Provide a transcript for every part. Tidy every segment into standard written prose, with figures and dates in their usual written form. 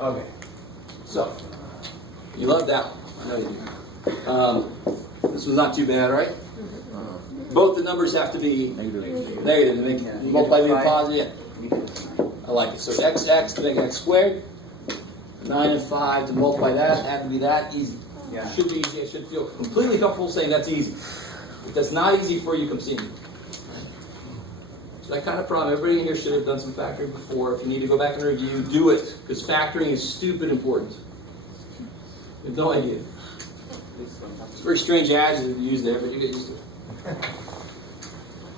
Okay. So, you love that one. I know you do. This was not too bad, right? Both the numbers have to be negative to make multiply being positive. Yeah. I like it. So x to make x squared. 9 and 5 to multiply that had to be that easy. Yeah. Should be easy. I should feel completely comfortable saying that's easy. If that's not easy for you, come see me. So that kind of problem, everybody in here should have done some factoring before. If you need to go back and review, do it. Because factoring is stupid important. You have no idea. It's a very strange adjective to use there, but you get used to it.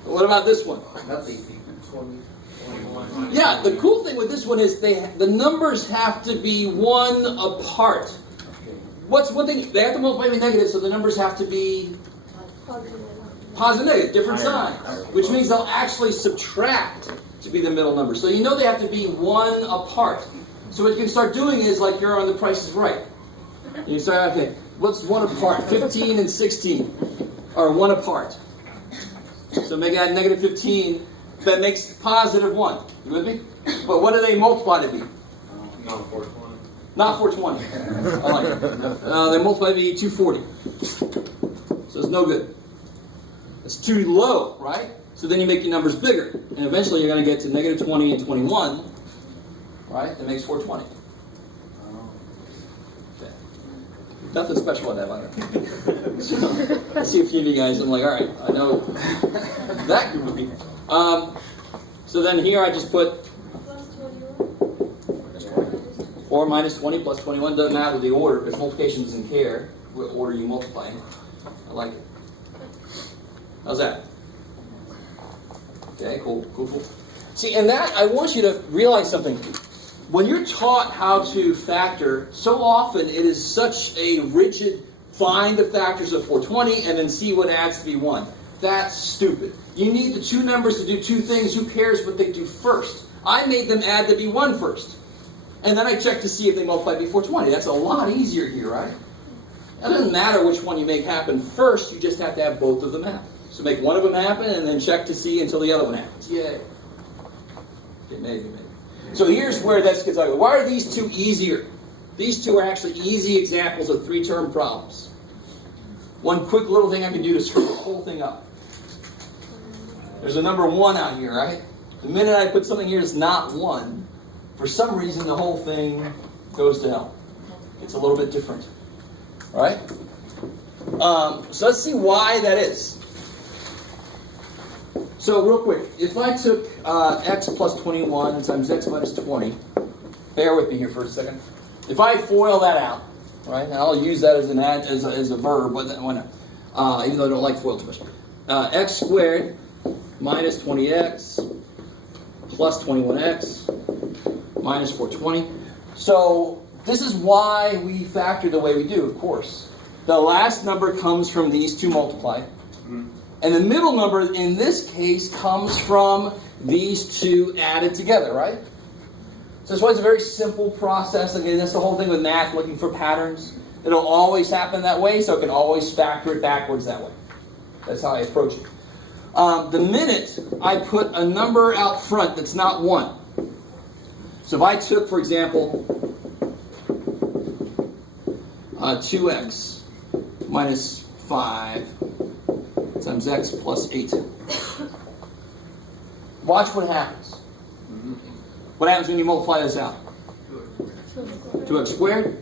But what about this one? That's easy. 21. Yeah, the cool thing with this one is the numbers have to be 1 apart. What's one thing? They have to multiply by negative, so the numbers have to be positive, negative, different signs. Which means they'll actually subtract to be the middle number. So you know they have to be 1 apart. So what you can start doing is like you're on The Price is Right. You start, okay, what's 1 apart? 15 and 16 are 1 apart. So make that negative 15. That makes positive 1. You with me? But what do they multiply to be? Not 420. Not 420. I like it. They multiply to be 240. So it's no good. It's too low, right? So then you make your numbers bigger. And eventually you're going to get to negative 20 and 21. Right? That makes 420. Okay. Nothing special about that, by the way. So, I see a few of you guys. I'm like, all right, I know that group of people. So then here I just put or minus 20 plus 21. Doesn't matter the order because multiplication doesn't care what order you multiply in. I like it. How's that? Okay, cool. See, and that I want you to realize something. When you're taught how to factor, so often it is such a rigid find the factors of 420 and then see what adds to be 1. That's stupid. You need the two numbers to do two things. Who cares what they do first? I made them add to be 1 first. And then I check to see if they multiply to be 420. That's a lot easier here, right? It doesn't matter which one you make happen first. You just have to have both of them happen. So make one of them happen and then check to see until the other one happens. Yay. Okay, maybe. So here's where this gets ugly. Why are these two easier? These two are actually easy examples of 3-term problems. One quick little thing I can do to screw the whole thing up. There's a number 1 out here, right? The minute I put something here that's not 1, for some reason the whole thing goes to hell. It's a little bit different. All right? So let's see why that is. So real quick, if I took x plus 21 times x minus 20, bear with me here for a second. If I FOIL that out, right, and I'll use that as a verb, but why not? Even though I don't like FOIL too much. X squared minus 20x plus 21x minus 420. So this is why we factor the way we do, of course. The last number comes from these two multiplied. And the middle number, in this case, comes from these two added together, right? So that's why it's a very simple process. Again, that's the whole thing with math, looking for patterns. It'll always happen that way, so it can always factor it backwards that way. That's how I approach it. The minute I put a number out front that's not 1. So if I took, for example, 2x minus 5 times x plus 8. Watch what happens. What happens when you multiply this out? 2x squared?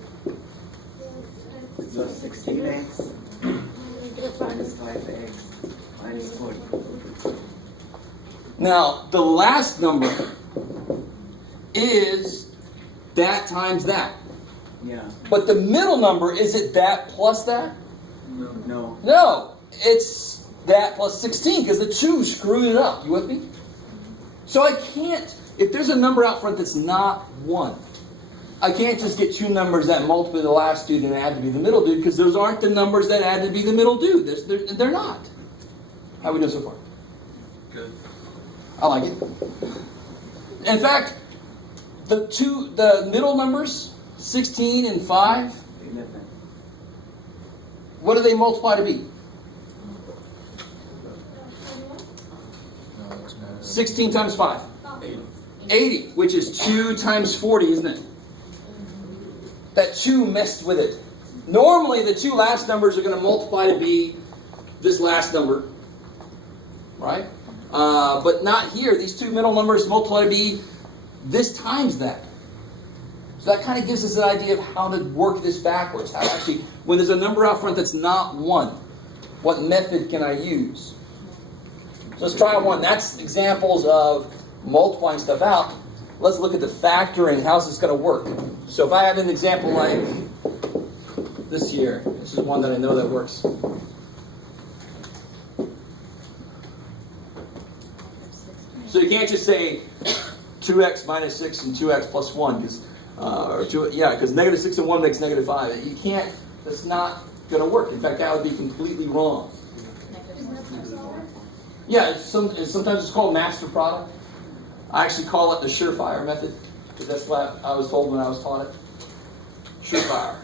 So 16x minus 5x minus 40. Now, the last number is that times that. Yeah. But the middle number, is it that plus that? No. No, it's that plus 16 because the 2 screwed it up. You with me? So I can't, if there's a number out front that's not 1, I can't just get 2 numbers that multiply the last dude and add to be the middle dude because those aren't the numbers that add to be the middle dude. They're not. How are we doing so far? Good. I like it. In fact, the middle numbers, 16 and 5, what do they multiply to be? 16 times 5. 80, which is 2 times 40, isn't it? that 2 messed with it. Normally, the 2 last numbers are going to multiply to be this last number, right? But not here. These 2 middle numbers multiply to be this times that. So that kind of gives us an idea of how to work this backwards. How to actually, when there's a number out front that's not 1, what method can I use? So let's try one. That's examples of multiplying stuff out. Let's look at the factoring. How's this going to work? So if I have an example like this here, this is one that I know that works. So you can't just say 2x minus 6 and 2x plus 1, because because negative 6 and 1 makes negative 5. You can't. That's not going to work. In fact, that would be completely wrong. Yeah, sometimes it's called master product. I actually call it the surefire method, because that's what I was told when I was taught it. Surefire.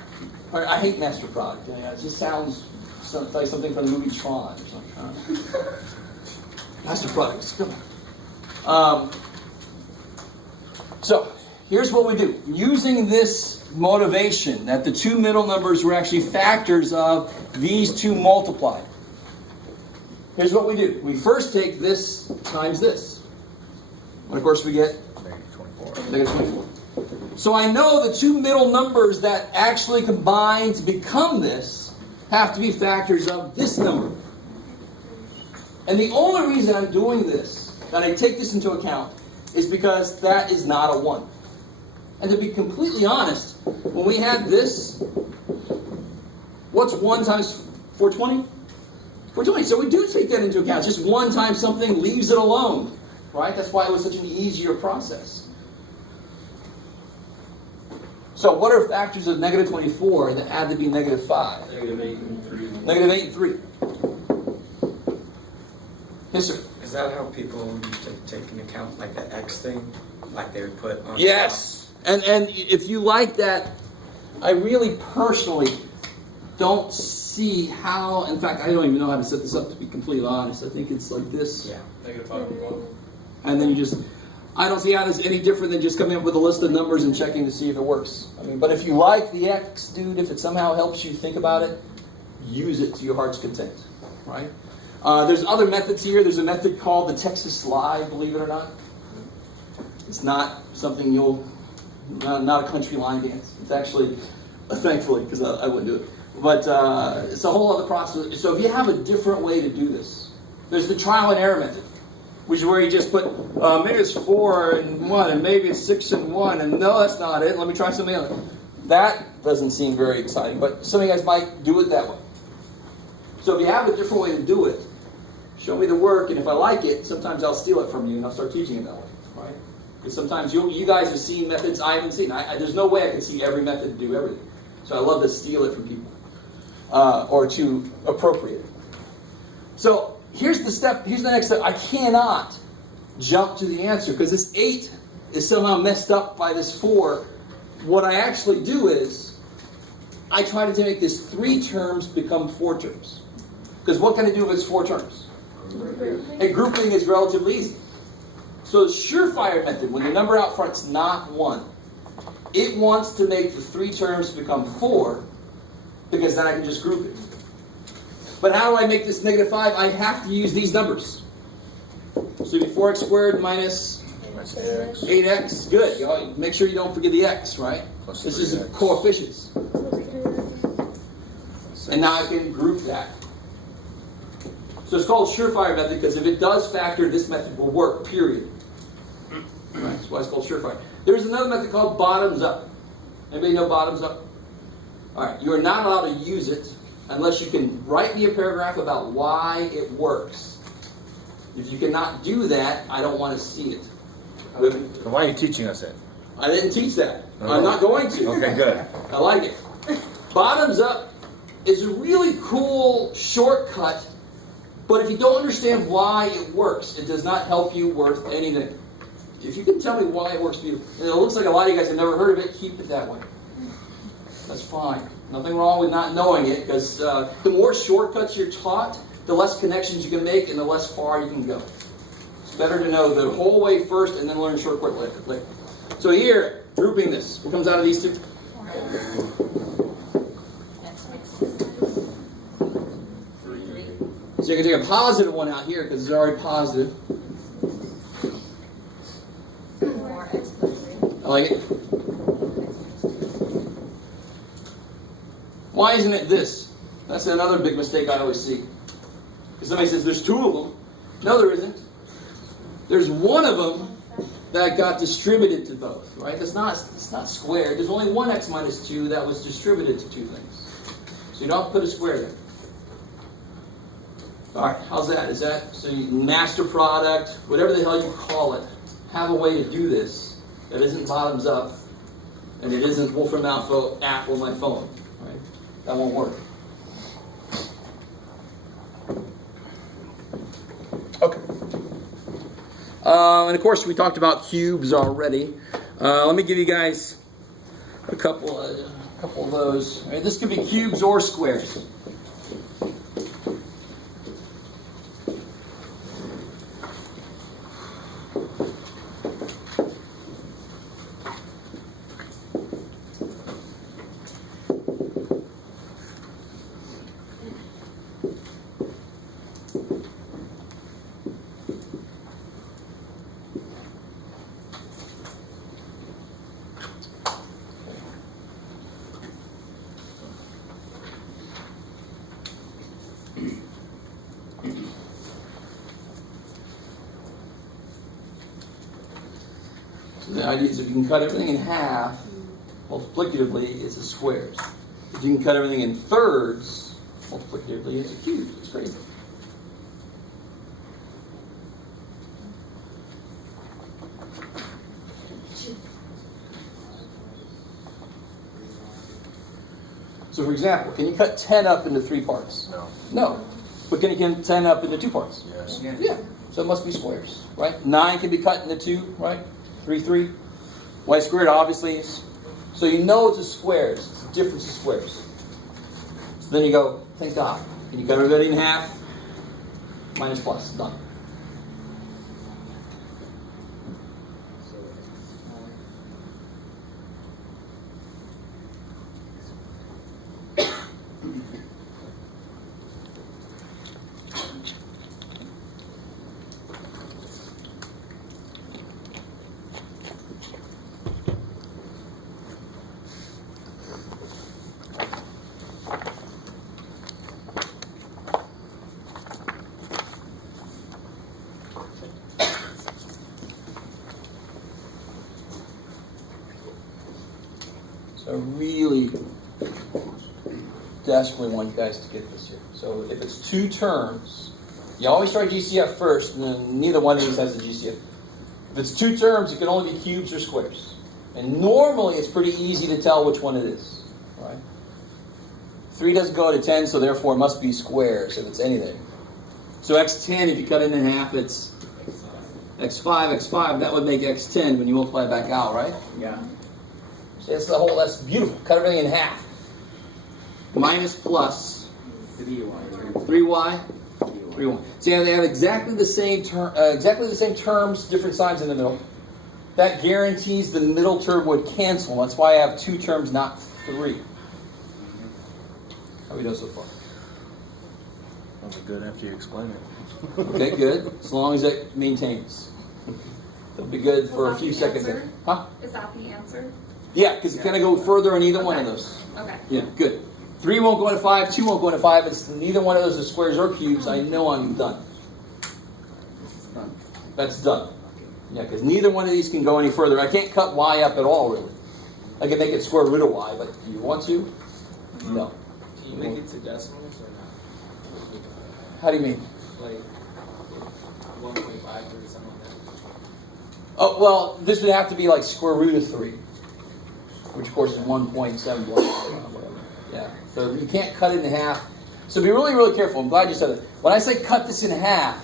I hate master product. Yeah, it just sounds like something from the movie Tron or something. Master products, come on. So, here's what we do. Using this motivation that the 2 middle numbers were actually factors of these 2 multiplied. Here's what we do. We first take this times this. And of course we get negative 24. So I know the 2 middle numbers that actually combine to become this have to be factors of this number. And the only reason I'm doing this, that I take this into account, is because that is not a 1. And to be completely honest, when we had this, what's 1 times 420? 420. So we do take that into account. Just 1 times something leaves it alone. Right? That's why it was such an easier process. So what are factors of negative 24 that add to be negative 5? Negative 8 and 3. Negative 8 and 3. Yes, sir. Is that how people take into account like that X thing? Like they would put on Yes. And if you like that, I really personally don't see how, in fact, I don't even know how to set this up, to be completely honest. I think it's like this. Yeah. Negative 5 and 1. And then I don't see how it's any different than just coming up with a list of numbers and checking to see if it works. I mean, but if you like the X, dude, if it somehow helps you think about it, use it to your heart's content, right? There's other methods here. There's a method called the Texas Slide, believe it or not. It's not something not a country line dance. It's actually, thankfully, because I wouldn't do it. But it's a whole other process. So if you have a different way to do this, there's the trial and error method, which is where you just put, maybe it's 4 and 1, and maybe it's 6 and 1, and no, that's not it. Let me try something else. That doesn't seem very exciting, but some of you guys might do it that way. So if you have a different way to do it, show me the work, and if I like it, sometimes I'll steal it from you, and I'll start teaching it that way, right? Because sometimes you guys have seen methods I haven't seen. There's no way I can see every method to do everything. So I love to steal it from people, or to appropriate it. So here's the next step. I cannot jump to the answer because this 8 is somehow messed up by this 4. What I actually do is I try to make this 3 terms become 4 terms. Because what can I do if it's 4 terms? And grouping is relatively easy. So the surefire method, when the number out front's not 1, it wants to make the 3 terms become 4 because then I can just group it. But how do I make this negative 5? I have to use these numbers. So it'd be 4x squared minus 8x. Good. You make sure you don't forget the x, right? This is the coefficients. And now I can group that. So it's called surefire method because if it does factor, this method will work, period. Right? That's why it's called surefire. There's another method called bottoms up. Anybody know bottoms up? All right. You are not allowed to use it unless you can write me a paragraph about why it works. If you cannot do that, I don't want to see it. So why are you teaching us it? I didn't teach that. I'm not going to. Okay, good. I like it. Bottoms up is a really cool shortcut, but if you don't understand why it works, it does not help you worth anything. If you can tell me why it works for you, and it looks like a lot of you guys have never heard of it, keep it that way. That's fine. Nothing wrong with not knowing it, because the more shortcuts you're taught, the less connections you can make and the less far you can go. It's better to know the whole way first and then learn shortcut later. So here, grouping this. What comes out of these two? So you can take a positive one out here because it's already positive. I like it. Why isn't it this? That's another big mistake I always see. Because somebody says there's two of them. No, there isn't. There's one of them that got distributed to both, right? It's not squared. There's only one x minus 2 that was distributed to two things. So you don't have to put a square there. All right, how's that? Is that, so you master product, whatever the hell you call it, have a way to do this that isn't bottoms up and it isn't Wolfram Alpha app on my phone, right? That won't work. Okay. And of course, we talked about cubes already. Let me give you guys a couple of those. All right, this could be cubes or squares. The idea is if you can cut everything in half, multiplicatively, it's a squares. If you can cut everything in thirds, multiplicatively, it's a cube. It's crazy. So for example, can you cut 10 up into 3 parts? No. No. But can you get 10 up into 2 parts? Yes. Yeah. So it must be squares, right? 9 can be cut into 2, right? 3. Y squared obviously is. So you know it's a squares. It's a difference of squares. So then you go, thank God. Can you cut everybody in half? Minus plus. Done. So I really desperately want you guys to get this here. So if it's 2 terms, you always try GCF first, and then neither one of these has a GCF. If it's 2 terms, it can only be cubes or squares. And normally it's pretty easy to tell which one it is. Right? 3 doesn't go to 10, so therefore it must be squares if it's anything. So x10, if you cut it in half, it's x5. That would make x10 when you multiply it back out, right? Yeah. That's beautiful. Cut everything in half. Minus plus 3y. 3y. 3y. See how they have exactly the same terms, different signs in the middle. That guarantees the middle term would cancel. That's why I have 2 terms, not 3. How we doing so far? That'll be good after you explain it. Okay, good. As long as it maintains. It'll be good for a few seconds. Huh? Is that the answer? Yeah, because it's going to go further on either one of those. Okay. Yeah, good. 3 won't go into 5, 2 won't go into 5. It's neither one of those is squares or cubes. I know I'm done. That's done. Yeah, because neither one of these can go any further. I can't cut y up at all, really. I can make it square root of y, but do you want to? No. Can you make it to decimals or not? How do you mean? Like 1.5 or something like that? Oh, well, this would have to be like square root of 3, which of course is 1.7. Whatever. Yeah. So you can't cut it in half. So be really, really careful. I'm glad you said it. When I say cut this in half,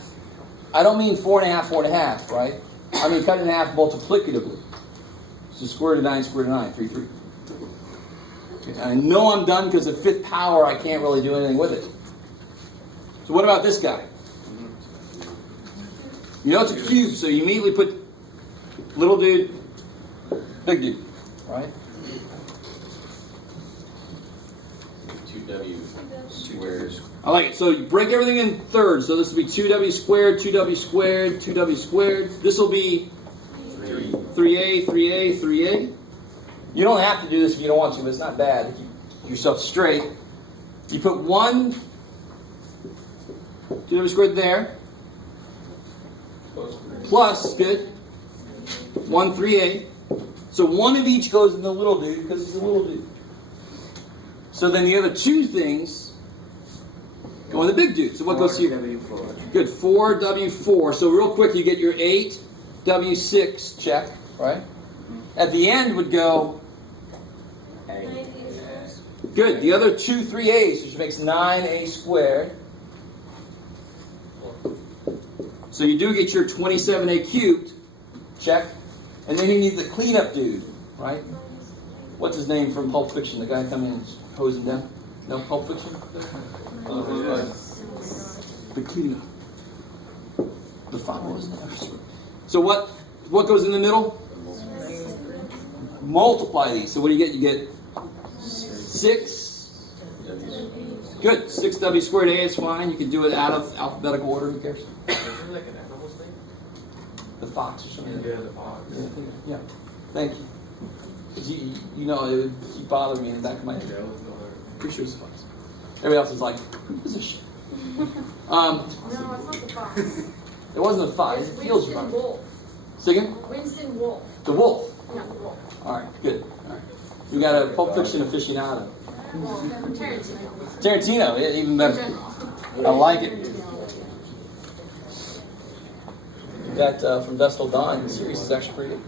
I don't mean 4 1/2, right? I mean cut it in half multiplicatively. So square root of 9, square root of 9, 3. Okay, I know I'm done because of 5th power, I can't really do anything with it. So what about this guy? You know it's a cube, so you immediately put little dude, big dude, right? 2W squared. I like it. So you break everything in thirds. So this will be 2w squared, 2w squared, 2w squared. This will be 3a, 3a, 3a. You don't have to do this if you don't want to, but it's not bad. Keep yourself straight. You put 1 2w squared there. Plus, good. 1 3a. So one of each goes in the little dude because he's a little dude. So then the other two things go in the big dude. So what goes here? 4W4. Good. 4w4. So real quick, you get your 8w6 check, right? At the end would go. Good. The other two 3a's, which makes 9a squared. So you do get your 27a cubed. Check. And then you need the cleanup dude, right? What's his name from Pulp Fiction? The guy coming in and hosing down? No, Pulp Fiction? The cleanup. The final, isn't it? So what goes in the middle? Multiply these. So what do you get? You get 6. Good. 6w squared a is fine. You can do it out of alphabetical order. Who cares? Is there like an animals thing? The fox or something. Yeah, the box. Yeah. Thank you. 'Cause you know, it would keep bothering me in the back of my head. Pretty sure it's a fox. Everybody else is like, who gives a shit? No, it's not the fox. It wasn't a fox. It's It feels Winston right. Wolf. Say again? Winston Wolf. The wolf. Yeah, the wolf. All right, good. All right. We got a Pulp Fiction aficionado. Well, Tarantino. Tarantino, yeah, even In better. general. I like it. That from Vestal Dawn series is actually pretty good.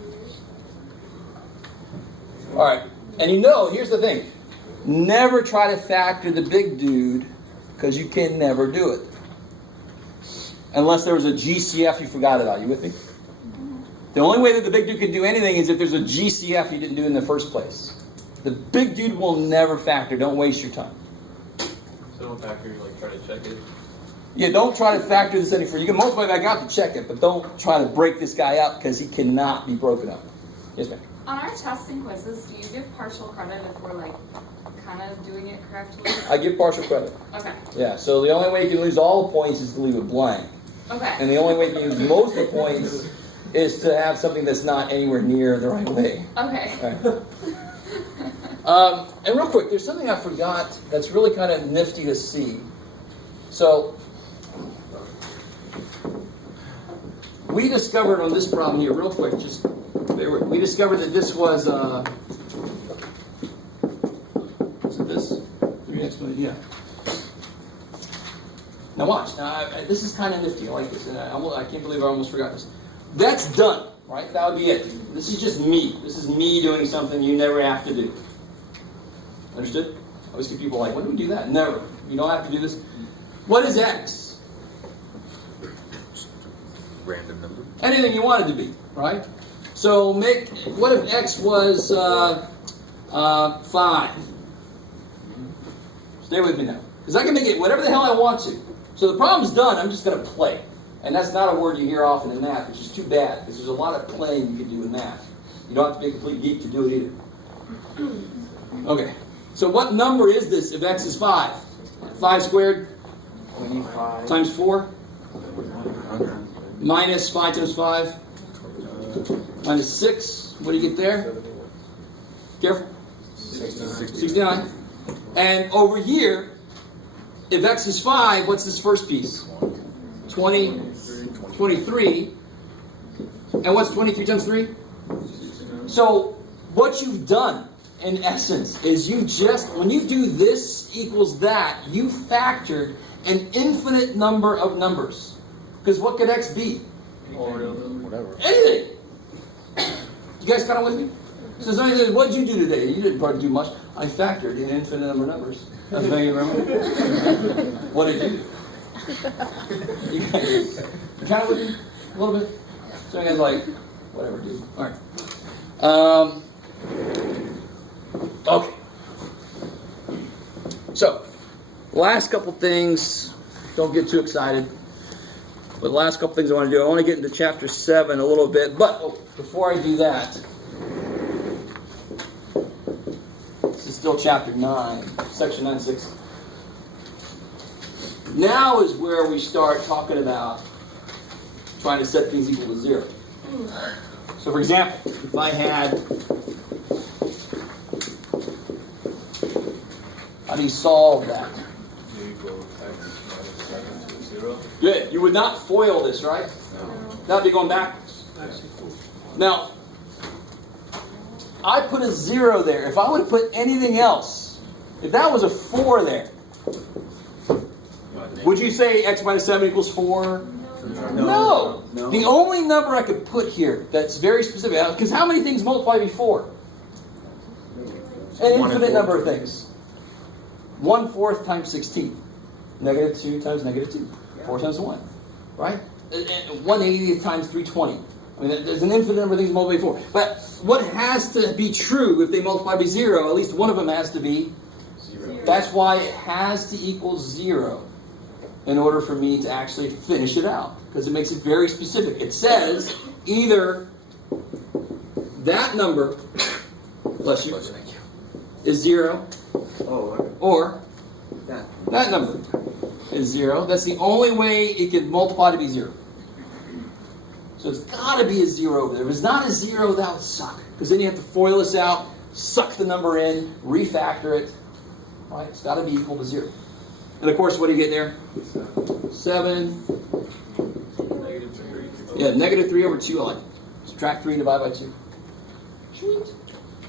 All right, and here's the thing: never try to factor the big dude because you can never do it unless there was a GCF you forgot about. You with me? The only way that the big dude can do anything is if there's a GCF you didn't do in the first place. The big dude will never factor. Don't waste your time. So don't factor, like try to check it. Yeah, don't try to factor this any further. You can multiply back out to check it, but don't try to break this guy up because he cannot be broken up. Yes, ma'am. On our tests and quizzes, do you give partial credit if we're like kind of doing it correctly? I give partial credit. Okay. Yeah, so the only way you can lose all the points is to leave it blank. Okay. And the only way you can use most of the points is to have something that's not anywhere near the right way. Okay. Right. And real quick, there's something I forgot that's really kind of nifty to see. So, we discovered on this problem here, real quick, we discovered that this was, is it this? 3x, yeah. Now watch, this is kind of nifty, I like this, and I can't believe I almost forgot this. That's done, right? That would be it. This is just me. This is me doing something you never have to do. Understood? I always get people like, when do we do that? Never. You don't have to do this. What is x? Random number. Anything you want it to be, right? So what if x was 5? Stay with me now. Because I can make it whatever the hell I want to. So the problem's done, I'm just going to play. And that's not a word you hear often in math, which is too bad, because there's a lot of playing you can do in math. You don't have to be a complete geek to do it either. Okay, so what number is this if x is 5? 5 squared 25. times 4 minus 5 times 5 minus 6. What do you get there? Careful. 69. And over here, if x is 5, what's this first piece? 23. And what's 23 times 3? So what you've done, in essence, is when you do this equals that, you factored an infinite number of numbers. Because what could x be? Whatever. Anything. You guys kind of with me? So somebody says, what did you do today? You didn't probably do much. I factored an infinite number of numbers. That's what you remember? What did you do? You kind of with me? A little bit? So you guys like, whatever, dude. All right. Okay. So, last couple things. Don't get too excited. But the last couple things I want to do, I want to get into chapter 7 a little bit. But before I do that, this is still chapter 9, section 9.6. Now is where we start talking about trying to set things equal to 0. So for example, if I had, how do you solve that? You go x minus 7 to 0. Good. You would not FOIL this, right? That would be going backwards. Now, I put a 0 there. If I would have put anything else, if that was a 4 there, would you say x minus 7 equals 4? No. The only number I could put here that's very specific, because how many things multiply before? An infinite number of things. 1/4 times 16. -2 times -2. 4 times 1. Right? 1/80 times 320. I mean, there's an infinite number of things multiplied before. But what has to be true if they multiply by 0? At least one of them has to be 0. That's why it has to equal 0 in order for me to actually finish it out. Because it makes it very specific. It says either that number, bless you, is 0, or that number is 0. That's the only way it can multiply to be 0. So it's got to be a 0 over there. If it's not a 0, that would suck. Because then you have to FOIL this out, suck the number in, refactor it. Right? It's got to be equal to 0. And of course, what do you get there? 7. Yeah, -3 over 2. I like it. Subtract 3, divide by 2.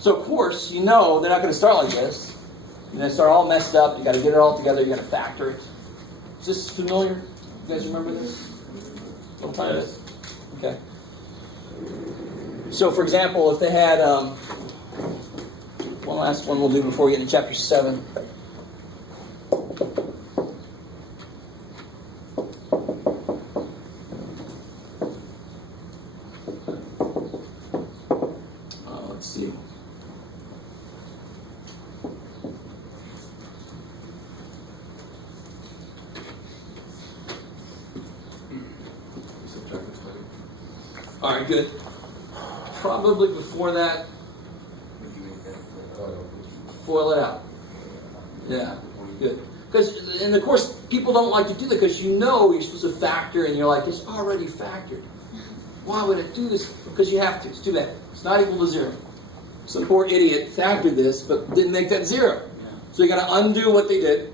So of course, you know they're not going to start like this. You're going to start all messed up. You got to get it all together. You got to factor it. Is this familiar? You guys remember this? What time is it? Okay. So for example, if they had one last one we'll do before we get into chapter 7. Let's see. All right, good. Probably before that, FOIL it out. Yeah, good. Because, and of course, people don't like to do that because you know you're supposed to factor and you're like, it's already factored. Why would it do this? Because you have to. It's too bad. It's not equal to 0. Some poor idiot factored this but didn't make that 0. So you got to undo what they did.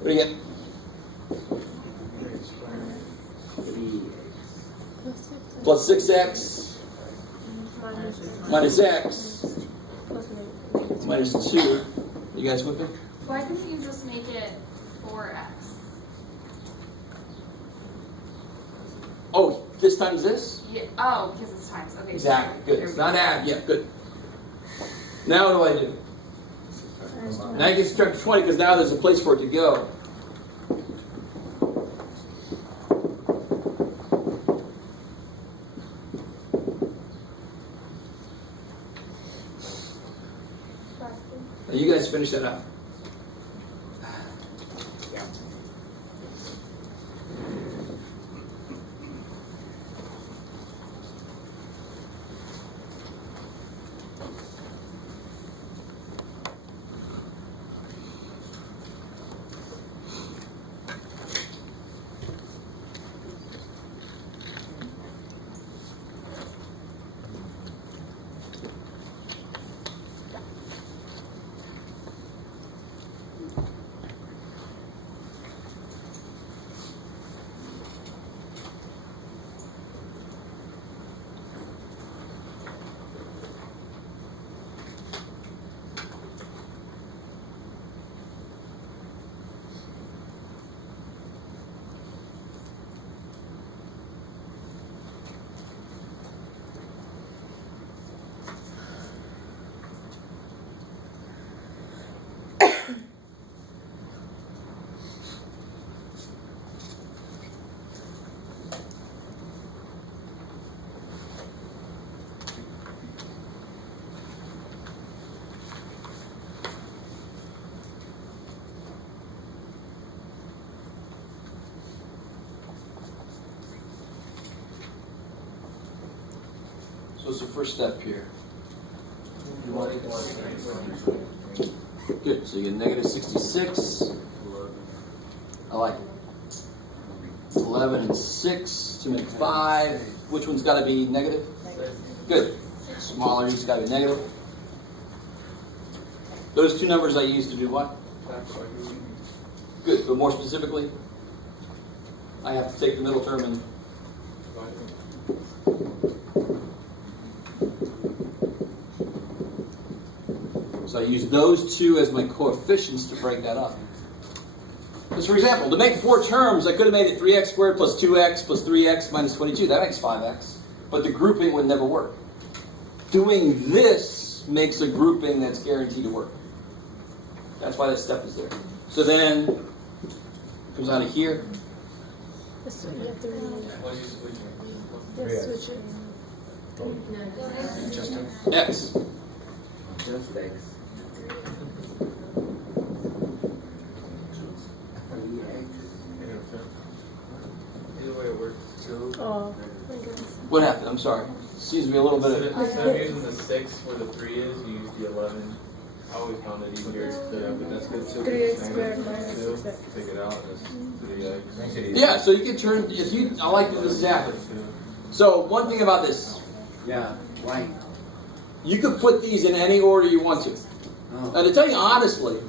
What do you get? Plus 6x minus x minus 2. You guys with me? Why couldn't you just make it 4x? Oh, this times this? Yeah. Oh, because it's times. Okay. Exactly. Good. There It's we not go. add. Yeah, good. Now what do? Now you can subtract 20 because now there's a place for it to go. Now you guys finish that up. So what's the first step here? Good. So you get -66. I like it. 11 and 6 to make 5. Which one's got to be negative? Good. Smaller, each got to be negative. Those two numbers I used to do what? Good, but more specifically, I have to take the middle term and so I use those two as my coefficients to break that up. Just for example, to make 4 terms, I could have made it 3x squared plus 2x plus 3x minus 22. That makes 5x. But the grouping would never work. Doing this makes a grouping that's guaranteed to work. That's why that step is there. So then, it comes out of here. What's your switch? Just a, X. Just X. 3X. Either way it works. 2. What happened? I'm sorry. Seems to be a little bit of... Instead of using the 6 where the 3 is, you use the 11. I always found it easier to, but that's good too. 3x squared minus 2, 6x. take it out, it's 3x. Yeah, so you can turn... If you, I like this exactly. So one thing about this, Yeah, right. you could put these in any order you want to. Oh. Now to tell you honestly,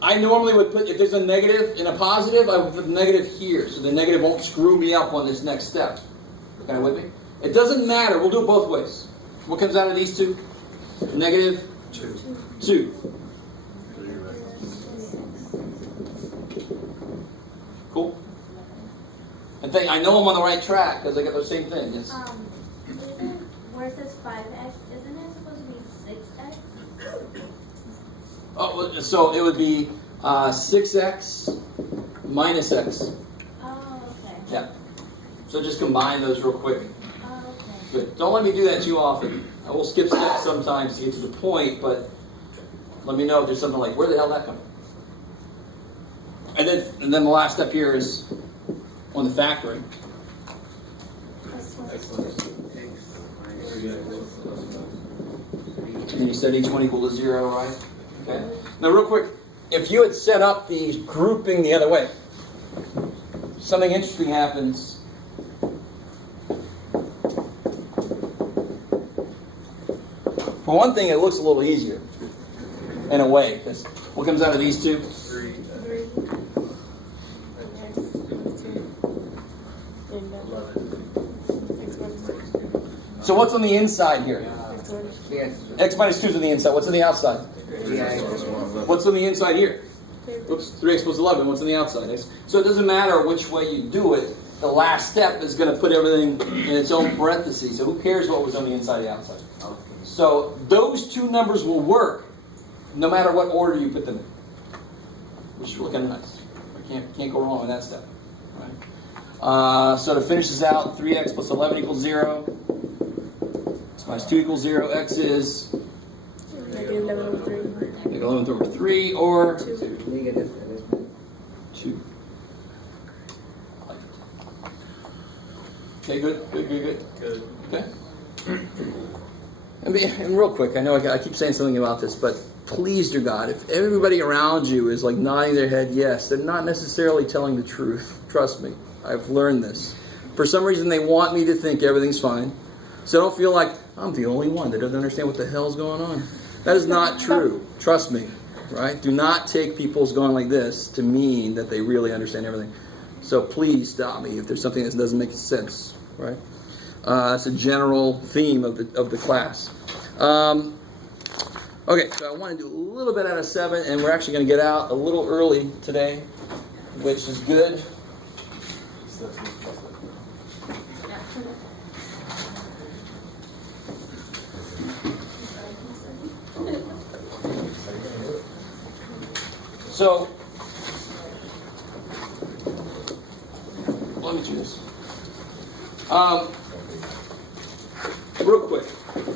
I normally would put, if there's a negative and a positive, I would put the negative here, so the negative won't screw me up on this next step. Kind of with me? It doesn't matter, we'll do it both ways. What comes out of these two? Negative 2. Cool? And I know I'm on the right track because I got the same thing. Yes. Isn't where it says 5x, isn't it supposed to be 6x? Oh, so it would be 6x minus x. Oh, okay. Yeah. So just combine those real quick. Oh, okay. Good. Don't let me do that too often. I will skip steps sometimes to get to the point, but let me know if there's something like, where the hell did that come from? And then the last step here is on the factoring. Excellent. 3x. And you said each one equal to 0, right? Okay. Now real quick, if you had set up the grouping the other way, something interesting happens. For one thing, it looks a little easier in a way, because what comes out of these two? 3. 11. So what's on the inside here? Yes. X minus 2 is on the inside. What's on the outside? 3X. What's on the inside here? Oops, 3x plus 11. What's on the outside? X. So it doesn't matter which way you do it. The last step is going to put everything in its own parentheses. So who cares what was on the inside and the outside? Okay. So those two numbers will work no matter what order you put them in. Which is really kind of nice. Can't go wrong with that step. Right? So to finish this out, 3x plus 11 equals 0. X minus 2 equals 0. X is Negative 11 over 3. negative 11 over 3 or Negative. 2. Okay, good. Good. Okay. And real quick, I know I keep saying something about this, but please, dear God, if everybody around you is like nodding their head yes, they're not necessarily telling the truth. Trust me, I've learned this. For some reason, they want me to think everything's fine. So don't feel like I'm the only one that doesn't understand what the hell's going on. That is not true. Trust me, right? Do not take people's going like this to mean that they really understand everything. So please stop me if there's something that doesn't make sense, right? That's a general theme of the class. Okay, so I want to do a little bit out of 7, and we're actually going to get out a little early today, which is good. So, let me do this. Real quick,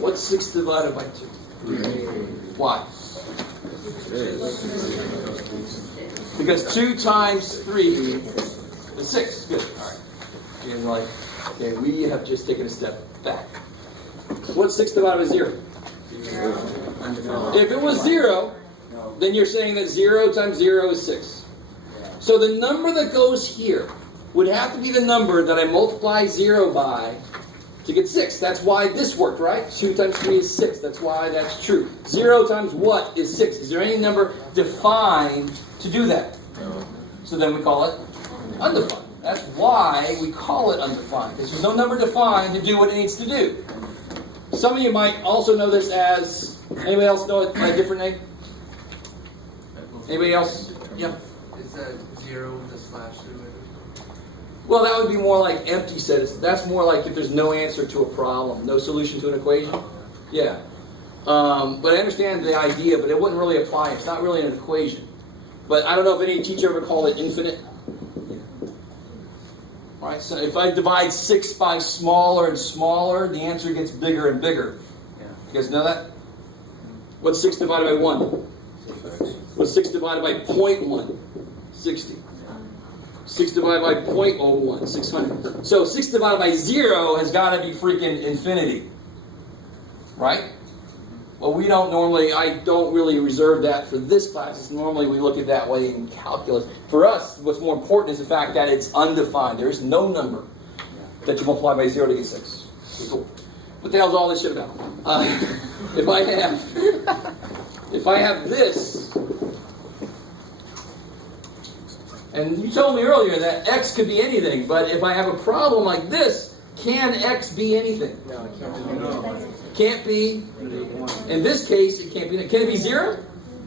what's 6 divided by 2? Why? Because 2 times 3 is 6. Good. All right. And like, okay, we have just taken a step back. What's 6 divided by 0? If it was 0, then you're saying that 0 times 0 is 6. So the number that goes here would have to be the number that I multiply 0 by to get 6. That's why this worked, right? 2 times 3 is 6. That's why that's true. 0 times what is 6? Is there any number defined to do that? No. So then we call it undefined. That's why we call it undefined, because there's no number defined to do what it needs to do. Some of you might also know this as, anybody else know it by a different name? Anybody else? Yeah. Is that 0 with a slash through it? Well, that would be more like empty set. That's more like if there's no answer to a problem, no solution to an equation. Yeah. But I understand the idea, but it wouldn't really apply. It's not really an equation. But I don't know if any teacher ever called it infinite. All right, so if I divide 6 by smaller and smaller, the answer gets bigger and bigger. Yeah. You guys know that? What's 6 divided by 1? What's 6 divided by 0.1? 60. 6 divided by 0.01, 600. So 6 divided by 0 has got to be freaking infinity. Right? Well, I don't really reserve that for this class. It's normally we look at that way in calculus. For us, what's more important is the fact that it's undefined. There is no number that you multiply by 0 to get 6. Cool. What the hell's all this shit about? If I have this, and you told me earlier that x could be anything, but if I have a problem like this, can x be anything? No, it can't be. No. Can't be. In this case, it can't be. Can it be 0?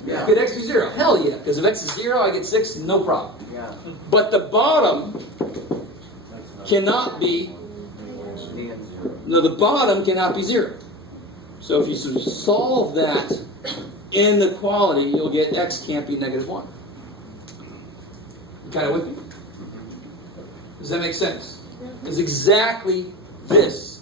Yeah. Could x be 0? Hell yeah. Because if x is 0, I get 6, no problem. Yeah. But the bottom cannot be. No, the bottom cannot be 0. So if you sort of solve that inequality, you'll get x can't be -1. You kind of with me? Does that make sense? It's exactly this.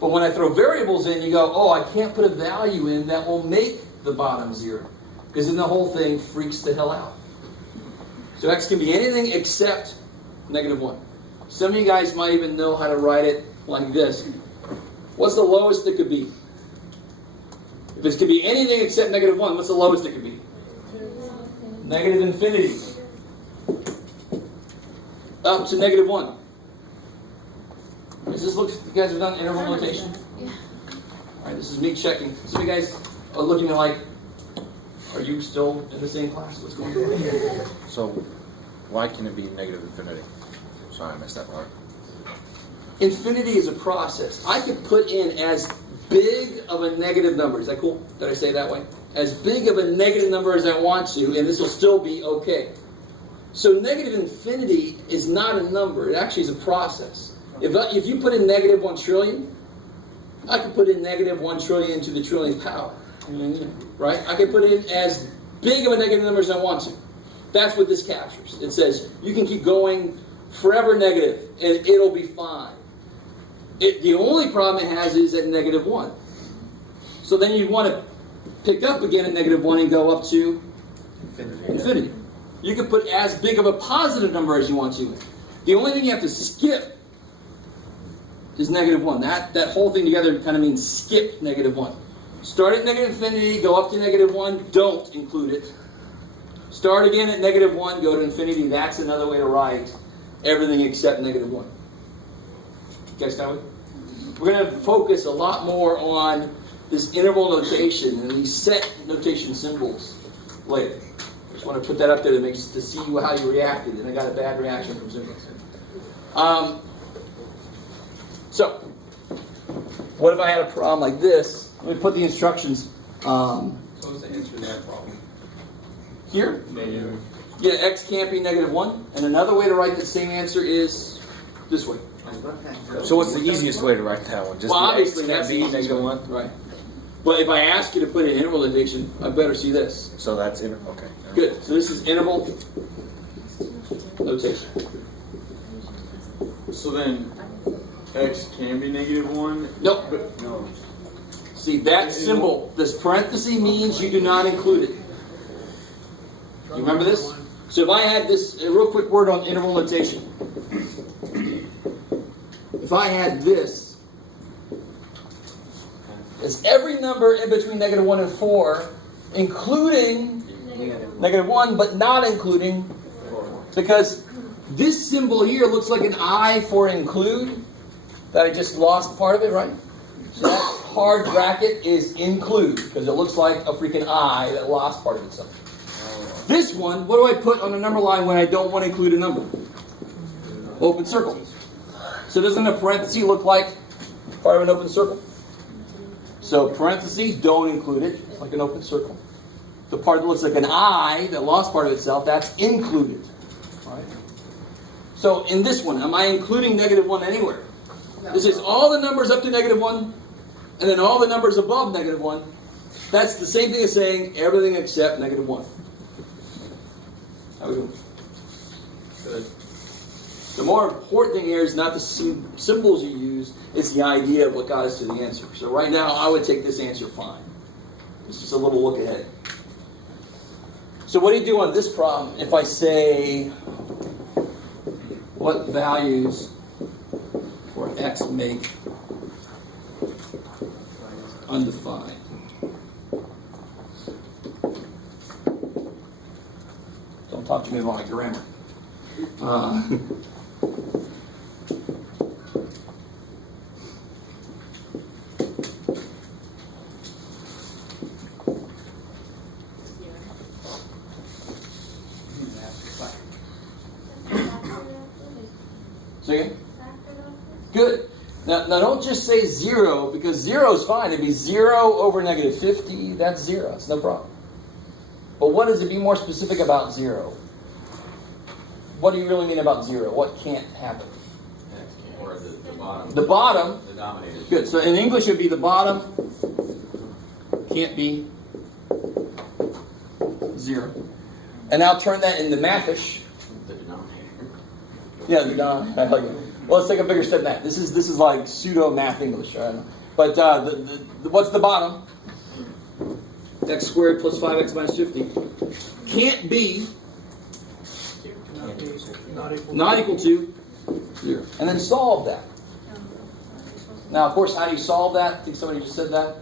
But when I throw variables in, you go, oh, I can't put a value in that will make the bottom 0. Because then the whole thing freaks the hell out. So x can be anything except -1. Some of you guys might even know how to write it like this. What's the lowest it could be? If it could be anything except -1, what's the lowest it could be? Negative infinity. Up to -1. Does this look, you guys have done interval notation? Yeah. Alright, this is me checking. Some of you guys are looking at like, are you still in the same class? What's going on? So, why can it be negative infinity? Sorry, I missed that part. Infinity is a process. I could put in as big of a negative number. Is that cool? Did I say it that way? As big of a negative number as I want to, and this will still be okay. So negative infinity is not a number. It actually is a process. If you put in -1 trillion, I could put in -1 trillion to the trillionth power. Right? I can put in as big of a negative number as I want to. That's what this captures. It says you can keep going forever negative, and it'll be fine. The only problem it has is at -1. So then you'd want to pick up again at -1 and go up to infinity. You can put as big of a positive number as you want to. The only thing you have to skip is -1. That whole thing together kind of means skip -1. Start at infinity, go up to -1, don't include it. Start again at -1, go to infinity. That's another way to write everything except -1. You guys got it? We're going to focus a lot more on this interval notation and these set notation symbols later. I just want to put that up there to see how you reacted, and I got a bad reaction from symbols. So, what if I had a problem like this? Let me put the instructions So what's the answer to that problem? here. Negative. Yeah, x can't be -1. And another way to write the same answer is this way. So what's the easiest way to write that one? Just Well, the obviously x can't that's the be easiest -1? one. Right. But if I ask you to put in interval notation, I better see this. So that's okay. Good. So this is interval notation. So then, x can be -1? Nope. No. See, that symbol, this parenthesis means you do not include it. You remember this? So if I had this, a real quick word on interval notation. If I had this, as every number in between -1 and 4, including -1, but not including Because this symbol here looks like an I for include, that I just lost part of it, right? So that hard bracket is include, because it looks like a freaking I that lost part of itself. This one, what do I put on a number line when I don't want to include a number? Open circle. So doesn't a parenthesis look like part of an open circle? So parentheses, don't include it. It's like an open circle. The part that looks like an I that lost part of itself, that's included. Right? So in this one, am I including -1 anywhere? This is all the numbers up to -1, and then all the numbers above -1. That's the same thing as saying everything except -1. How we doing? Good. The more important thing here is not the symbols you use, it's the idea of what got us to the answer. So right now, I would take this answer fine. It's just a little look ahead. So what do you do on this problem if I say, what values for x make undefined? Don't talk to me about my grammar. So again? Good. Now don't just say 0, because 0 is fine. It'd be 0 over -50. That's 0. It's no problem. But what does it be more specific about 0? What do you really mean about 0? What can't happen? Or the bottom. The bottom. The dominated. Good. So in English, it would be the bottom can't be 0. And now turn that into Mathish. The denominator. Yeah, the denominator. I like it. Well, let's take a bigger step than that. This is like pseudo math English. Right? But what's the bottom? X squared plus 5x minus 50 can't be not equal to 0. And then solve that. Now, of course, how do you solve that? I think somebody just said that.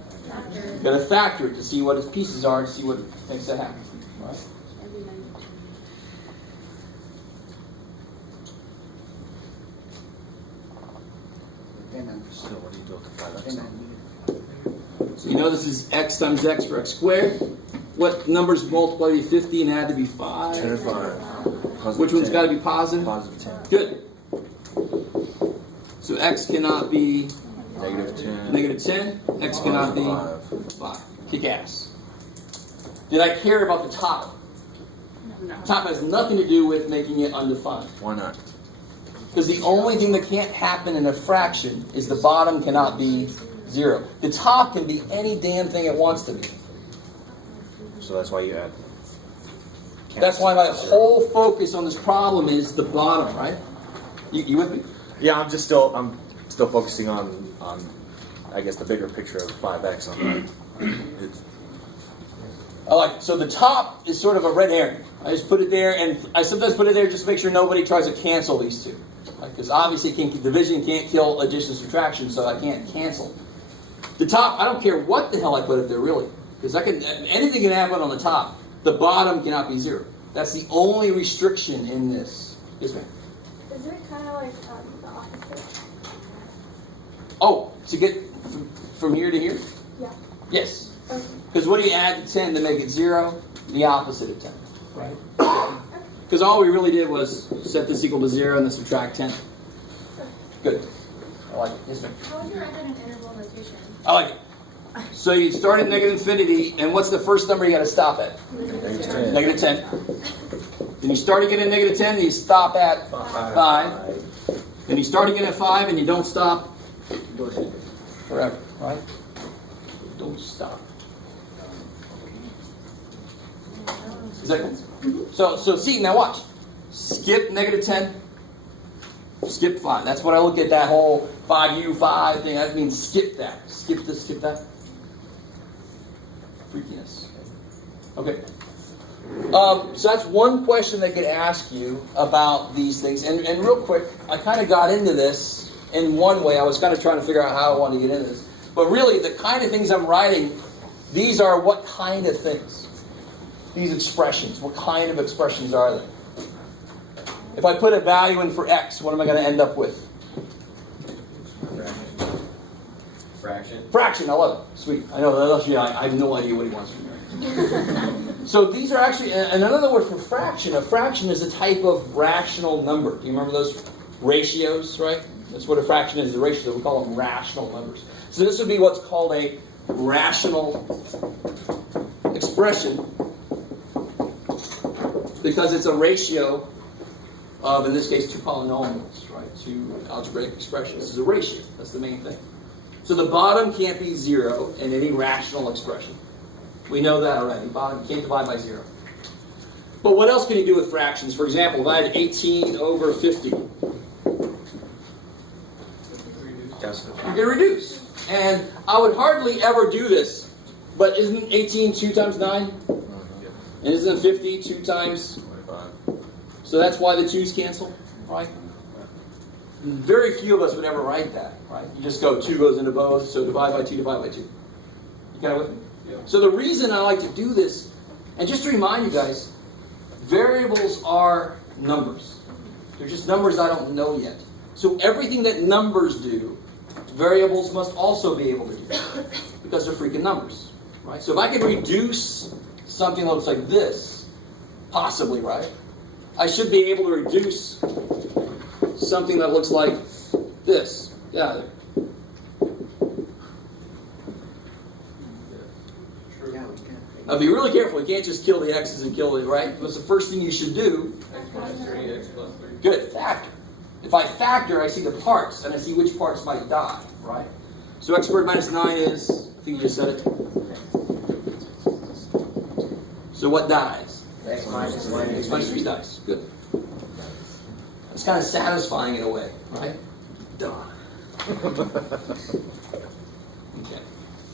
You've got to factor it to see what its pieces are, to see what makes that happen. Right? Still, what do you do with the 5x? So you know this is x times x for x squared. What numbers multiply to be 50 and add to be 5? 10 and 5. Which one's got to be positive? Positive 10. Good. So x cannot be -10. -10. X cannot be 5. Kick ass. Did I care about the top? No. Top has nothing to do with making it undefined. Why not? Because the only thing that can't happen in a fraction is the bottom cannot be 0. The top can be any damn thing it wants to be. So that's why you add. That's why my whole focus on this problem is the bottom, right? You with me? Yeah, I'm still focusing on I guess the bigger picture of 5x on that. I like it. So the top is sort of a red herring. I just put it there, and I sometimes put it there just to make sure nobody tries to cancel these two. Because obviously division can't kill addition and subtraction, so I can't cancel. The top, I don't care what the hell I put it there, really. Because anything can happen on the top. The bottom cannot be 0. That's the only restriction in this. Yes, ma'am? Is it kind of like the opposite? Oh, to get from here to here? Yeah. Yes. Okay. Because what do you add to 10 to make it 0? The opposite of 10. Right? Because all we really did was set this equal to 0 and then subtract 10. Good. I like it. Yes, ma'am? How would you write that in interval notation? I like it. So you start at -infinity, and what's the first number you got to stop at? -10. Then you start again at -10, and you stop at 5. Then you start again at 5, and you don't stop forever, right? Don't stop. Is that cool? So see, now watch. Skip -10. Skip 5. That's what I look at that whole 5u5 thing. That means skip that. Skip this, skip that. Freakiness. Okay. So that's one question they could ask you about these things. And real quick, I kind of got into this in one way. I was kind of trying to figure out how I wanted to get into this. But really, the kind of things I'm writing, these are what kind of things? These expressions. What kind of expressions are they? If I put a value in for x, what am I going to end up with? Fraction. Fraction, I love it. Sweet. I know, actually, I have no idea what he wants from me. So these are actually, and another word for fraction, a fraction is a type of rational number. Do you remember those ratios, right? That's what a fraction is, a ratio. We call them rational numbers. So this would be what's called a rational expression, because it's a ratio of, in this case, two polynomials, right? Two algebraic expressions. This is a ratio. That's the main thing. So the bottom can't be 0 in any rational expression. We know that already. Bottom can't divide by 0. But what else can you do with fractions? For example, if I had 18 over 50, you can reduce. And I would hardly ever do this, but isn't 18 2 times 9? And isn't 50 2 times? 25. So that's why the 2's cancel, right? Very few of us would ever write that, right? You just go 2 goes into both, so divide by 2, divide by 2. You got it with me? Yeah. So the reason I like to do this, and just to remind you guys, variables are numbers. They're just numbers I don't know yet. So everything that numbers do, variables must also be able to do, because they're freaking numbers, right? So if I can reduce something that looks like this, possibly, right? I should be able to reduce something that looks like this. Yeah. Now be really careful. You can't just kill the x's and kill it, right? What's the first thing you should do? X minus 3, X plus 3. Good, factor. If I factor, I see the parts, and I see which parts might die, right? So x squared minus 9 is, I think you just said it. So what dies? X minus 1. X minus 3 dies. Good. It's kind of satisfying in a way, right? Done. Okay.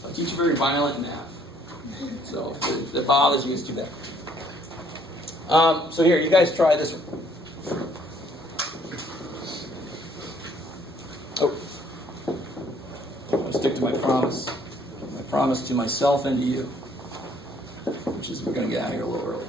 I teach you very violent math. So if it bothers you, it's too bad. So here, you guys try this one. Oh. I'll stick to my promise. My promise to myself and to you. Which is we're going to get out of here a little early.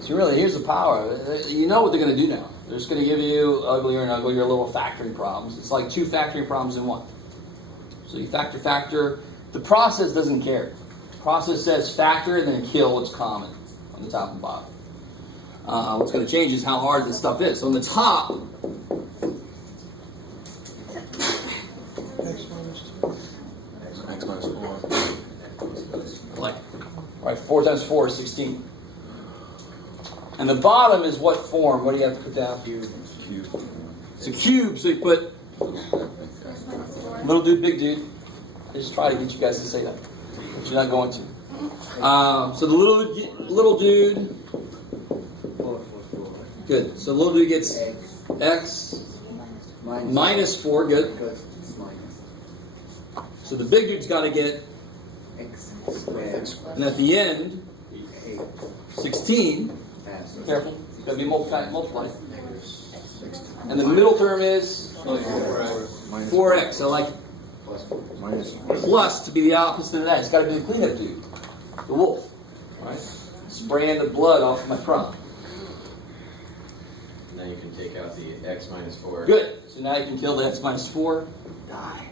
So really, here's the power. You know what they're going to do now. They're just going to give you uglier and uglier little factoring problems. It's like 2 factoring problems in 1. So you factor. The process doesn't care. The process says factor and then kill what's common on the top and bottom. What's going to change is how hard this stuff is. So on the top, X minus 4. like, right, 4 times 4 is 16. And the bottom is what form? What do you have to put down? Cube. It's a cube, so you put little dude, big dude. I just try to get you guys to say that, but you're not going to. So the little dude, 4. good. So the little dude gets x minus 4, good. Because it's minus. So the big dude's got to get, X squared. and at the end, 8. 16. Pass. Careful, got to be multiplied. And the middle term is 4x. I like Plus 4. Minus plus to be the opposite of that. It's got to be the cleanup dude, the wolf, right? Spraying the blood off my front. you can take out the x minus 4. Good. So now you can kill the x minus 4. Die.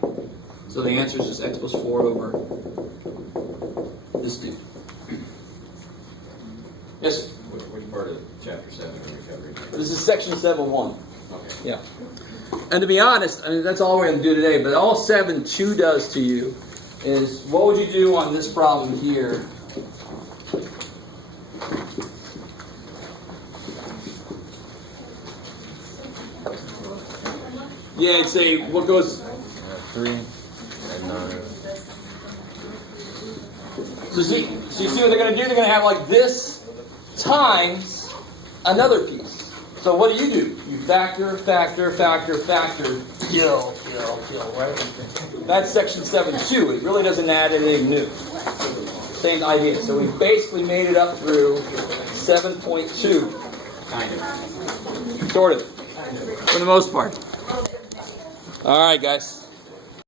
So the answer is just x plus 4 over this dude. Yes? Which part of chapter 7 are we covering? This is section 7.1. Okay. Yeah. And to be honest, I mean, that's all we're going to do today, but all 7.2 does to you is what would you do on this problem here? Yeah, and say what goes. 3 and 9. So you see what they're going to do? They're going to have like this times another piece. So what do? You factor, factor, factor, factor, kill, right? That's section 7.2. It really doesn't add anything new. Same idea. So we basically made it up through 7.2. Kind of. Sort of. For the most part. All right, guys.